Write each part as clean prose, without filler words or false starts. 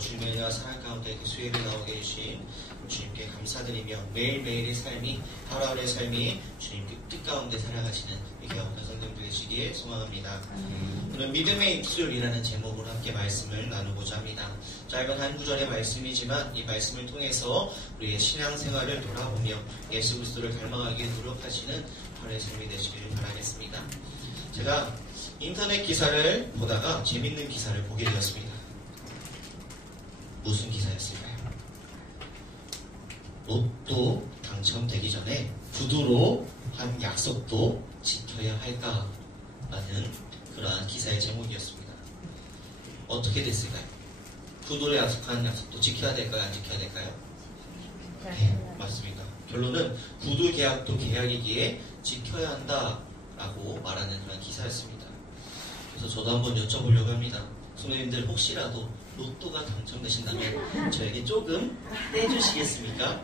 주님의 사랑 가운데 수혜를 나오게 해주신 주님께 감사드리며 매일매일의 삶이 하루하루의 삶이 주님께 뜻 가운데 살아가시는 이게 어떤 성도들 되시길 소망합니다. 오늘 믿음의 입술이라는 제목으로 함께 말씀을 나누고자 합니다. 짧은 한 구절의 말씀이지만 이 말씀을 통해서 우리의 신앙생활을 돌아보며 예수 그리스도를 닮아가기 노력하시는 하루의 삶이 되시길 바라겠습니다. 제가 인터넷 기사를 보다가 재밌는 기사를 보게 되었습니다. 무슨 기사였을까요? 로또 당첨되기 전에 구두로 한 약속도 지켜야 할까라는 그러한 기사의 제목이었습니다. 어떻게 됐을까요? 구두로 약속한 약속도 지켜야 될까요? 안 지켜야 될까요? 네, 맞습니다. 결론은 구두 계약도 계약이기에 지켜야 한다라고 말하는 그런 기사였습니다. 그래서 저도 한번 여쭤보려고 합니다. 성도님들 혹시라도 로또가 당첨되신다면 저에게 조금 떼주시겠습니까?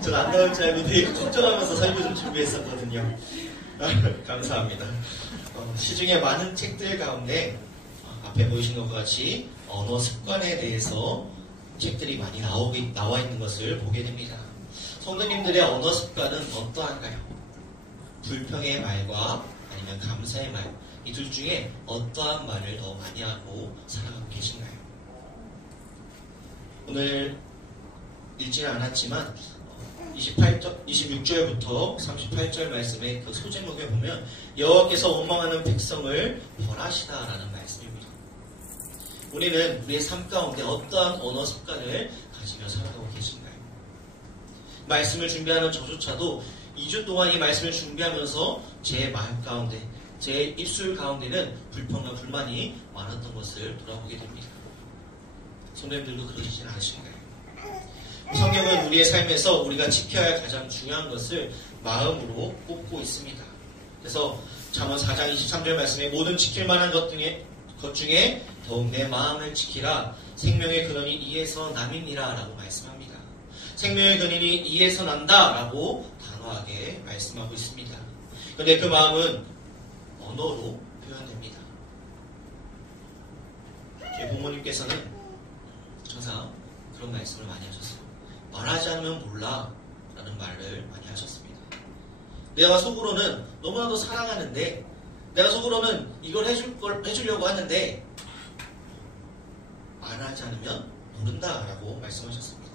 전 안 나올 줄 알고 되게 걱정하면서 설교 좀 준비했었거든요. 감사합니다. 시중에 많은 책들 가운데 앞에 보이신 것과 같이 언어 습관에 대해서 책들이 많이 나와 있는 것을 보게 됩니다. 성도님들의 언어 습관은 어떠한가요? 불평의 말과 아니면 감사의 말, 이 둘 중에 어떠한 말을 더 많이 하고 살아가고 계신가요? 오늘 읽지는 않았지만 26절부터 38절 말씀의 그 소제목에 보면 여호와께서 원망하는 백성을 벌하시다라는 말씀입니다. 우리는 우리의 삶 가운데 어떠한 언어 습관을 가지며 살아가고 계신가요? 말씀을 준비하는 저조차도 2주 동안 이 말씀을 준비하면서 제 마음 가운데, 제 입술 가운데는 불평과 불만이 많았던 것을 돌아보게 됩니다. 성도님들도 그러시진 않으신가요? 성경은 우리의 삶에서 우리가 지켜야 할 가장 중요한 것을 마음으로 꼽고 있습니다. 그래서 잠언 4장 23절 말씀에 모든 지킬 만한 것 중에 더욱 내 마음을 지키라. 생명의 근원이 이에서 남이니라 라고 말씀합니다. 생명의 근원이 이에서 난다 라고 단호하게 말씀하고 있습니다. 그런데 그 마음은 언어로 표현됩니다. 제 부모님께서는 항상 그런 말씀을 많이 하셨어요. 말하지 않으면 몰라 라는 말을 많이 하셨습니다. 내가 속으로는 너무나도 사랑하는데, 내가 속으로는 이걸 해주려고 하는데 말하지 않으면 모른다 라고 말씀하셨습니다.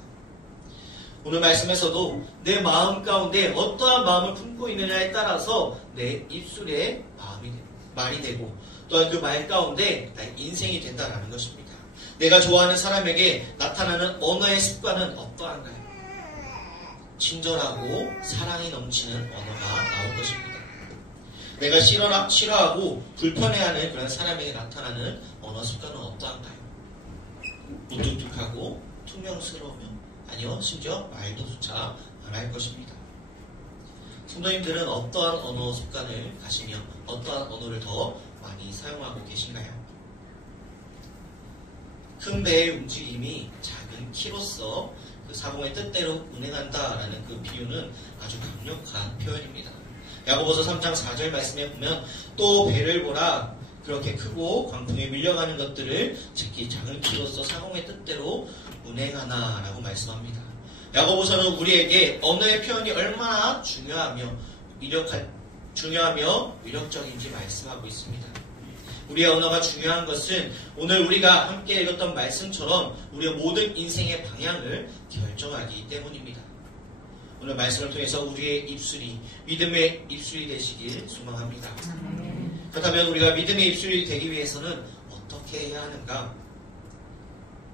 오늘 말씀에서도 내 마음 가운데 어떠한 마음을 품고 있느냐에 따라서 내 입술에 말이 되고 또한 그 말 가운데 나의 인생이 된다라는 것입니다. 내가 좋아하는 사람에게 나타나는 언어의 습관은 어떠한가요? 친절하고 사랑이 넘치는 언어가 나올 것입니다. 내가 싫어하고 불편해하는 그런 사람에게 나타나는 언어 습관은 어떠한가요? 무뚝뚝하고 투명스러우며 아니요, 심지어 말도조차 안 할 것입니다. 성도님들은 어떠한 언어 습관을 가시며 어떠한 언어를 더 많이 사용하고 계신가요? 큰 배의 움직임이 작은 키로서 그 사공의 뜻대로 운행한다라는 그 비유는 아주 강력한 표현입니다. 야고보서 3장 4절 말씀에 보면 또 배를 보라. 그렇게 크고 광풍에 밀려가는 것들을 특히 작은 키로서 사공의 뜻대로 운행하나라고 말씀합니다. 야고보서는 우리에게 언어의 표현이 얼마나 중요하며 위력적인지 말씀하고 있습니다. 우리의 언어가 중요한 것은 오늘 우리가 함께 읽었던 말씀처럼 우리의 모든 인생의 방향을 결정하기 때문입니다. 오늘 말씀을 통해서 우리의 입술이 믿음의 입술이 되시길 소망합니다. 그렇다면 우리가 믿음의 입술이 되기 위해서는 어떻게 해야 하는가?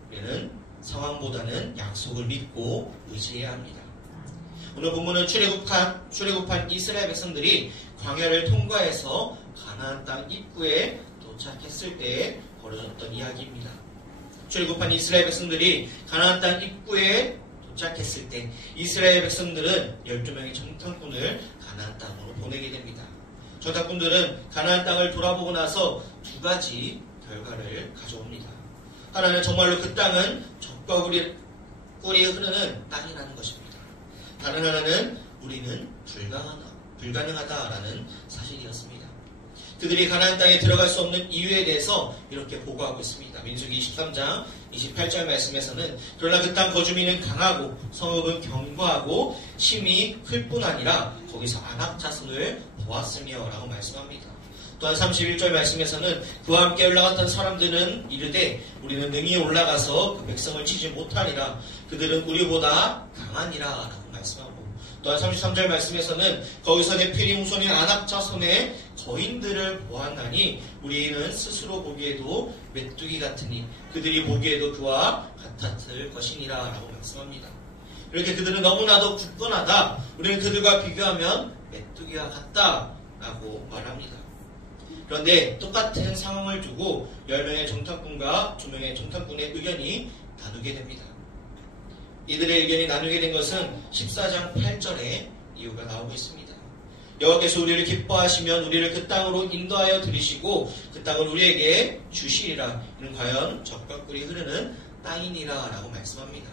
우리는 상황보다는 약속을 믿고 의지해야 합니다. 오늘 본문은 출애굽한 이스라엘 백성들이 광야를 통과해서 가나안 땅 입구에 도착했을 때 벌어졌던 이야기입니다. 출애굽한 이스라엘 백성들이 가나안 땅 입구에 도착했을 때 이스라엘 백성들은 12명의 정탐꾼을 가나안 땅으로 보내게 됩니다. 정탐꾼들은 가나안 땅을 돌아보고 나서 두 가지 결과를 가져옵니다. 하나는 정말로 그 땅은 젖과 꿀이 흐르는 땅이라는 것입니다. 다른 하나는 우리는 불가능하다라는 사실이었습니다. 그들이 가나안 땅에 들어갈 수 없는 이유에 대해서 이렇게 보고하고 있습니다. 민수기 23장 28절 말씀에서는 그러나 그 땅 거주민은 강하고 성읍은 견고하고 힘이 클 뿐 아니라 거기서 아낙 자손을 보았으며 라고 말씀합니다. 또한 31절 말씀에서는 그와 함께 올라갔던 사람들은 이르되 우리는 능히 올라가서 그 백성을 치지 못하니라 그들은 우리보다 강하니라 라고 말씀하고, 또한 33절 말씀에서는 거기서 네피림 후손인 아낙 자손의 거인들을 보았나니 우리는 스스로 보기에도 메뚜기 같으니 그들이 보기에도 그와 같았을 것이니라 라고 말씀합니다. 이렇게 그들은 너무나도 굳건하다, 우리는 그들과 비교하면 메뚜기와 같다 라고 말합니다. 그런데 똑같은 상황을 두고 10명의 정탐꾼과 2명의 정탐꾼의 의견이 나누게 됩니다. 이들의 의견이 나누게 된 것은 14장 8절에 이유가 나오고 있습니다. 여호와께서 우리를 기뻐하시면 우리를 그 땅으로 인도하여 들이시고 그 땅을 우리에게 주시리라. 이는 과연 젖과 꿀이 흐르는 땅이니라 라고 말씀합니다.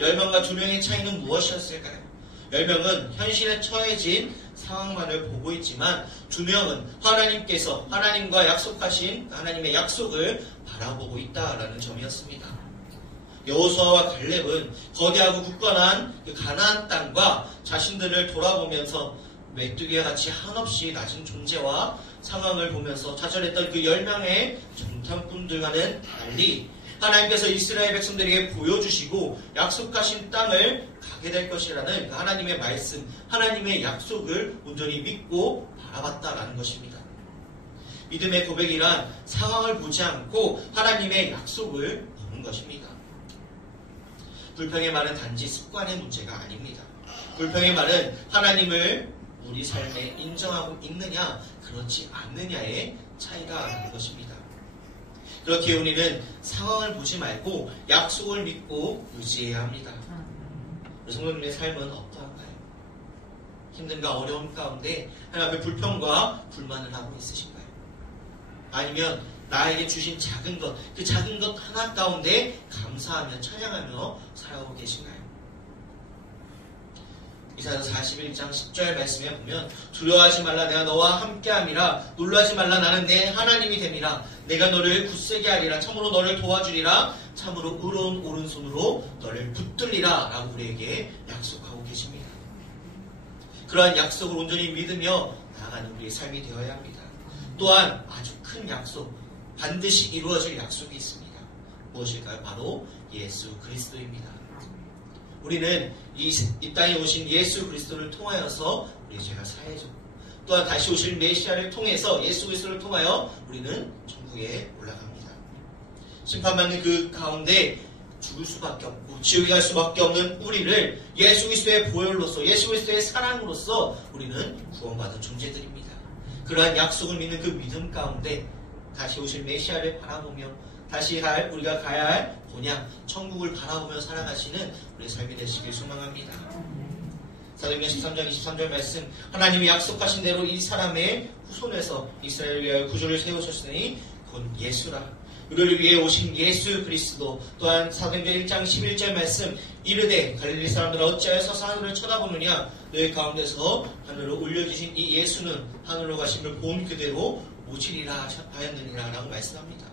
10명과 2명의 차이는 무엇이었을까요? 10명은 현실에 처해진 상황만을 보고 있지만 2명은 하나님께서 하나님과 약속하신 하나님의 약속을 바라보고 있다라는 점이었습니다. 여호수아와 갈렙은 거대하고 굳건한 그 가나안 땅과 자신들을 돌아보면서 메뚜기와 같이 한없이 낮은 존재와 상황을 보면서 좌절했던 그 10명의 정탐꾼들과는 달리 하나님께서 이스라엘 백성들에게 보여주시고 약속하신 땅을 가게 될 것이라는 하나님의 말씀, 하나님의 약속을 온전히 믿고 바라봤다라는 것입니다. 믿음의 고백이란 상황을 보지 않고 하나님의 약속을 보는 것입니다. 불평의 말은 단지 습관의 문제가 아닙니다. 불평의 말은 하나님을 우리 삶에 인정하고 있느냐 그렇지 않느냐의 차이가 나는 것입니다. 그렇게 우리는 상황을 보지 말고 약속을 믿고 의지해야 합니다. 성도님의 삶은 어떠한가요? 힘듦과 어려움 가운데 하나님 앞에 불평과 불만을 하고 있으신가요? 아니면 나에게 주신 작은 것, 그 작은 것 하나 가운데 감사하며 찬양하며 살아가고 계신가요? 이사야서 41장 10절 말씀에 보면 두려워하지 말라 내가 너와 함께함이라 놀라지 말라 나는 내 하나님이 됨이라 내가 너를 굳세게 하리라 참으로 너를 도와주리라 참으로 의로운 오른손으로 너를 붙들리라 라고 우리에게 약속하고 계십니다. 그러한 약속을 온전히 믿으며 나아가는 우리의 삶이 되어야 합니다. 또한 아주 큰 약속, 반드시 이루어질 약속이 있습니다. 무엇일까요? 바로 예수 그리스도입니다. 우리는 이 땅에 오신 예수 그리스도를 통하여서 우리 죄가 사해졌고 또한 다시 오실 메시아를 통해서 예수 그리스도를 통하여 우리는 천국에 올라갑니다. 심판받는 그 가운데 죽을 수밖에 없고 지옥에 갈 수밖에 없는 우리를 예수 그리스도의 보혈로서 예수 그리스도의 사랑으로서 우리는 구원받은 존재들입니다. 그러한 약속을 믿는 그 믿음 가운데 다시 오실 메시아를 바라보며 다시 우리가 가야 할 본향 천국을 바라보며 살아가시는 우리의 삶이 되시길 소망합니다. 사도행전 13장 23절 말씀 하나님이 약속하신 대로 이 사람의 후손에서 이스라엘을 위하여 구주를 세우셨으니 곧 예수라. 우리를 위해 오신 예수 그리스도. 또한 사도행전 1장 11절 말씀 이르되 갈릴리 사람들은 어찌하여 서서 하늘을 쳐다보느냐 너희 가운데서 하늘로 올려주신 이 예수는 하늘로 가심을 본 그대로 오시리라 하였느니라 라고 말씀합니다.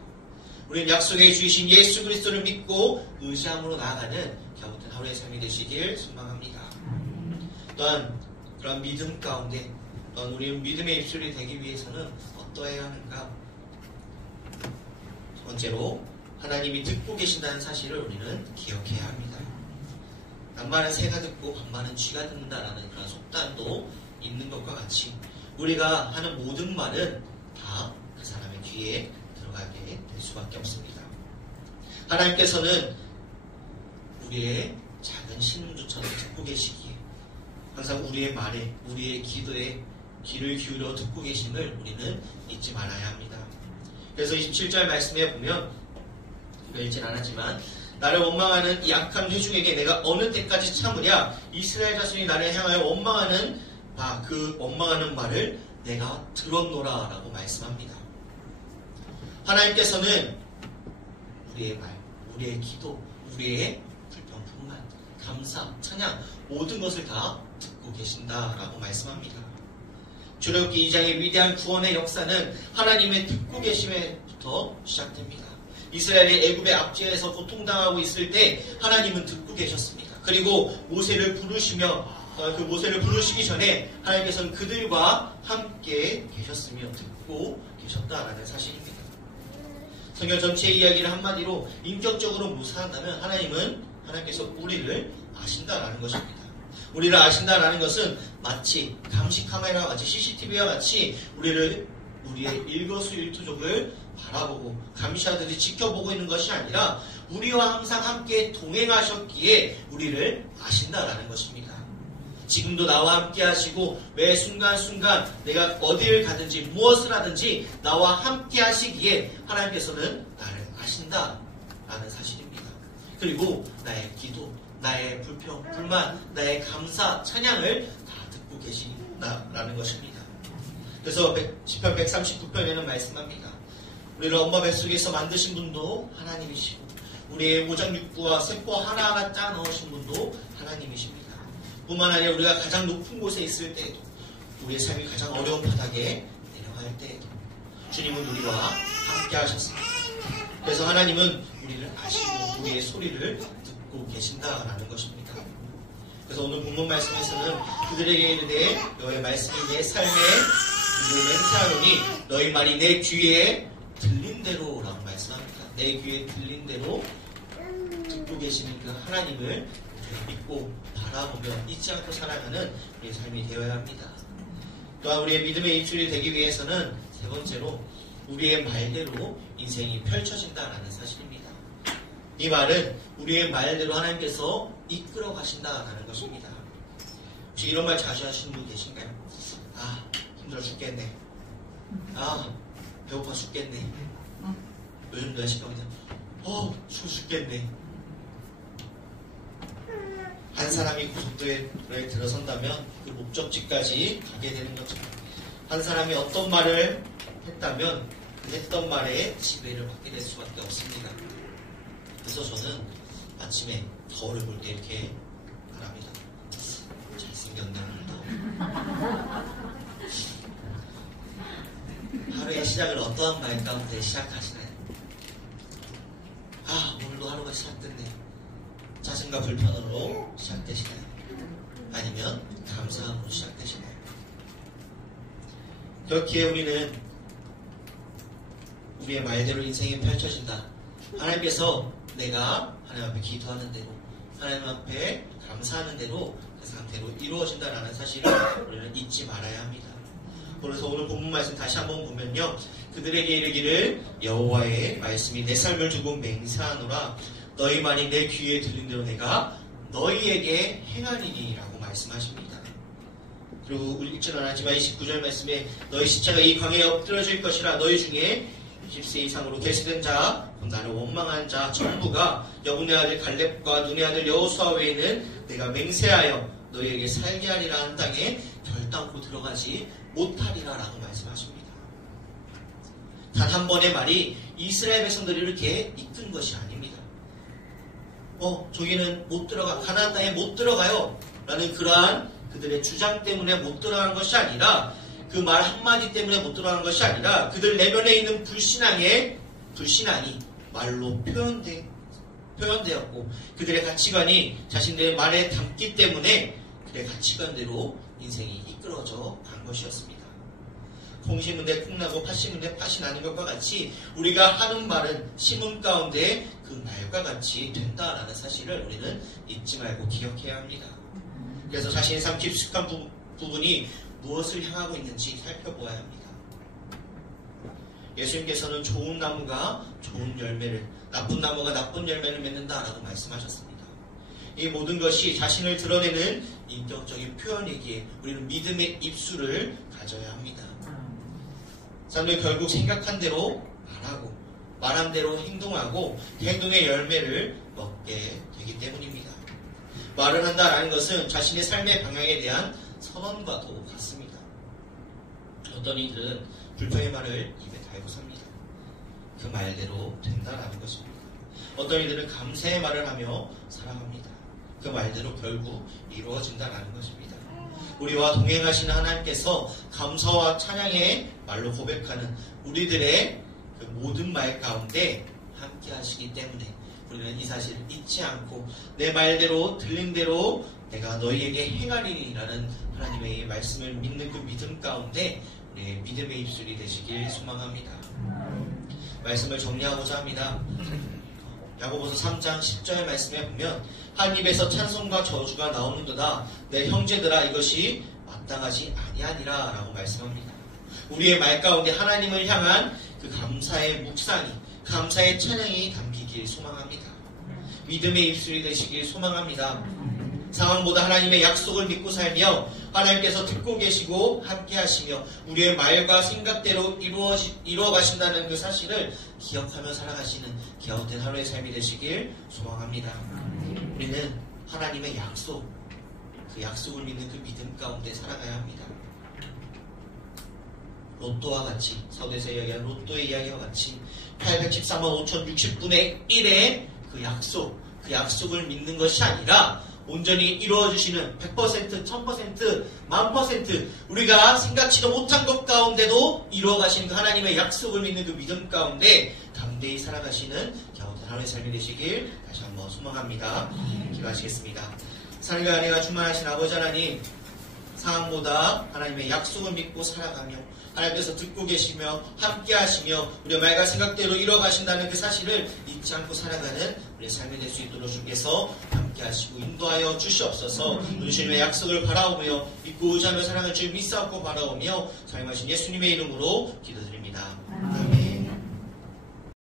우리는 약속해 주신 예수 그리스도를 믿고 의지함으로 나아가는 갸웃한 하루의 삶이 되시길 소망합니다. 또한 그런 믿음 가운데 또한 우리는 믿음의 입술이 되기 위해서는 어떠해야 하는가? 첫 번째로 하나님이 듣고 계신다는 사실을 우리는 기억해야 합니다. 남말은 새가 듣고 반말은 쥐가 듣는다라는 그런 속담도 있는 것과 같이 우리가 하는 모든 말은 다 그 사람의 귀에 들어가게 될 수밖에 없습니다. 하나님께서는 우리의 작은 신음조차도 듣고 계시기에 항상 우리의 말에 우리의 기도에 귀를 기울여 듣고 계심을 우리는 잊지 말아야 합니다. 그래서 27절 말씀에 보면 이거 읽진 않았지만 나를 원망하는 이 약한 회중에게 내가 어느 때까지 참으랴 이스라엘 자손이 나를 향하여 원망하는 그 원망하는 말을 내가 들었노라 라고 말씀합니다. 하나님께서는 우리의 말, 우리의 기도, 우리의 불평, 불만, 감사, 찬양 모든 것을 다 듣고 계신다라고 말씀합니다. 출애굽기 2장의 위대한 구원의 역사는 하나님의 듣고 계심에부터 시작됩니다. 이스라엘이 애굽의 압제에서 고통당하고 있을 때 하나님은 듣고 계셨습니다. 그리고 모세를 부르시며 그 모세를 부르시기 전에 하나님께서는 그들과 함께 계셨으며 듣고 계셨다라는 사실입니다. 성경 전체의 이야기를 한마디로 인격적으로 묘사한다면 하나님께서 우리를 아신다라는 것입니다. 우리를 아신다라는 것은 마치 감시 카메라와 같이 CCTV와 같이 우리의 일거수일투족을 바라보고 감시하듯이 지켜보고 있는 것이 아니라 우리와 항상 함께 동행하셨기에 우리를 아신다라는 것입니다. 지금도 나와 함께 하시고 매 순간순간 내가 어디를 가든지 무엇을 하든지 나와 함께 하시기에 하나님께서는 나를 아신다라는 사실입니다. 그리고 나의 기도, 나의 불평, 불만, 나의 감사, 찬양을 다 듣고 계신다라는 것입니다. 그래서 시편 139편에는 말씀합니다. 우리를 엄마 뱃속에서 만드신 분도 하나님이시고 우리의 오장육부와 세포 하나하나 짜 넣으신 분도 하나님이십니다. 뿐만 아니라 우리가 가장 높은 곳에 있을 때에도 우리의 삶이 가장 어려운 바닥에 내려갈 때에도 주님은 우리와 함께 하셨습니다. 그래서 하나님은 우리를 아시고 우리의 소리를 듣고 계신다라는 것입니다. 그래서 오늘 본문 말씀에서는 그들에게 이르되 너의 말씀이 내 삶에 맹세하노니 너희 말이 내 귀에 들린 대로라고 말씀합니다. 내 귀에 들린 대로 듣고 계시는 그 하나님을 믿고 바라보며 잊지 않고 살아가는 우리의 삶이 되어야 합니다. 또한 우리의 믿음의 입술이 되기 위해서는 세 번째로 우리의 말대로 인생이 펼쳐진다라는 사실입니다. 이 말은 우리의 말대로 하나님께서 이끌어 가신다라는 것입니다. 혹시 이런 말 자주 하시는 분 계신가요? 아, 힘들어 죽겠네. 아, 배고파 죽겠네. 요즘도 하실 겁니다. 추워 죽겠네. 한 사람이 고속도로에 들어선다면 그 목적지까지 가게 되는 것처럼 한 사람이 어떤 말을 했다면 그 했던 말에 지배를 받게 될 수밖에 없습니다. 그래서 저는 아침에 거울을 볼 때 이렇게 말합니다. 잘생겼네 오늘도. 하루의 시작을 어떠한 말 가운데 시작하시나요? 오늘도 하루가 시작됐네. 짜증과 불편으로 시작되시나요? 아니면 감사함으로 시작되시나요? 그렇기에 우리는 우리의 말대로 인생이 펼쳐진다. 하나님께서 내가 하나님 앞에 기도하는 대로 하나님 앞에 감사하는 대로 그 상태로 이루어진다라는 사실을 우리는 잊지 말아야 합니다. 그래서 오늘 본문 말씀 다시 한번 보면요. 그들에게 이르기를 여호와의 말씀이 내 삶을 두고 맹세하노라. 너희 말이 내 귀에 들린 대로 내가 너희에게 행하리니 라고 말씀하십니다. 그리고 1절 안 하지만 29절 말씀에 너희 시체가 이 강에 엎드려질 것이라. 너희 중에 20세 이상으로 계시된 자, 나를 원망한 자 전부가 여분의 아들 갈렙과 눈의 아들 여호수아 외에는 내가 맹세하여 너희에게 살게 하리라 한 땅에 결단코 들어가지 못하리라 라고 말씀하십니다. 단 한 번의 말이 이스라엘 백성들을 이렇게 이끈 것이 아닙니다. 저기는 못 들어가, 가나안 땅에 못 들어가요 라는 그러한 그들의 주장 때문에 못 들어가는 것이 아니라 그 말 한마디 때문에 못 들어가는 것이 아니라 그들 내면에 있는 불신앙이 말로 표현되었고 그들의 가치관이 자신들의 말에 담기 때문에 그들의 가치관대로 인생이 이끌어져 간 것이었습니다. 콩 심은 데 콩 나고 팥 심은 데 팥이 나는 것과 같이 우리가 하는 말은 심은 가운데 그 말과 같이 된다라는 사실을 우리는 잊지 말고 기억해야 합니다. 그래서 자신의 삶 깊숙한 부분이 무엇을 향하고 있는지 살펴보아야 합니다. 예수님께서는 좋은 나무가 좋은 열매를, 나쁜 나무가 나쁜 열매를 맺는다라고 말씀하셨습니다. 이 모든 것이 자신을 드러내는 인격적인 표현이기에 우리는 믿음의 입술을 가져야 합니다. 사람들이 결국 생각한 대로 말하고 말한 대로 행동하고 그 행동의 열매를 먹게 되기 때문입니다. 말을 한다라는 것은 자신의 삶의 방향에 대한 선언과도 같습니다. 어떤 이들은 불평의 말을 입에 달고 삽니다. 그 말대로 된다라는 것입니다. 어떤 이들은 감사의 말을 하며 살아갑니다. 그 말대로 결국 이루어진다라는 것입니다. 우리와 동행하시는 하나님께서 감사와 찬양의 말로 고백하는 우리들의 그 모든 말 가운데 함께 하시기 때문에 우리는 이 사실을 잊지 않고 내 말대로 들린 대로 내가 너희에게 행하리라는 하나님의 말씀을 믿는 그 믿음 가운데 우리의 믿음의 입술이 되시길 소망합니다. 말씀을 정리하고자 합니다. 야고보서 3장 10절 말씀에 보면 한 입에서 찬송과 저주가 나오는도다 내 형제들아 이것이 마땅하지 아니하니라 라고 말씀합니다. 우리의 말 가운데 하나님을 향한 그 감사의 묵상이 감사의 찬양이 담기길 소망합니다. 믿음의 입술이 되시길 소망합니다. 상황보다 하나님의 약속을 믿고 살며 하나님께서 듣고 계시고 함께 하시며 우리의 말과 생각대로 이루어 가신다는 그 사실을 기억하며 살아가시는 기억된 하루의 삶이 되시길 소망합니다. 우리는 하나님의 약속, 그 약속을 믿는 그 믿음 가운데 살아가야 합니다. 로또와 같이, 서두에서 이야기한 로또의 이야기와 같이 813만 5060분의 1의 그 약속을 믿는 것이 아니라 온전히 이루어주시는 100%, 1000%, 10,000% 우리가 생각지도 못한 것 가운데도 이루어가시는 그 하나님의 약속을 믿는 그 믿음 가운데 담대히 살아가시는 갸우된 하루의 삶이 되시길 다시 한번 소망합니다. 기도하시겠습니다. 사랑의 아내가 충만하신 아버지 하나님, 상황보다 하나님의 약속을 믿고 살아가며 하나님께서 듣고 계시며 함께 하시며 우리의 말과 생각대로 이뤄가신다는 그 사실을 잊지 않고 살아가는 우리의 삶이 될 수 있도록 주께서 함께 하시고 인도하여 주시옵소서. 주님의 약속을 바라오며 믿고 의지하며 사랑을 주님 믿사옵고 바라오며 사랑하신 예수님의 이름으로 기도드립니다.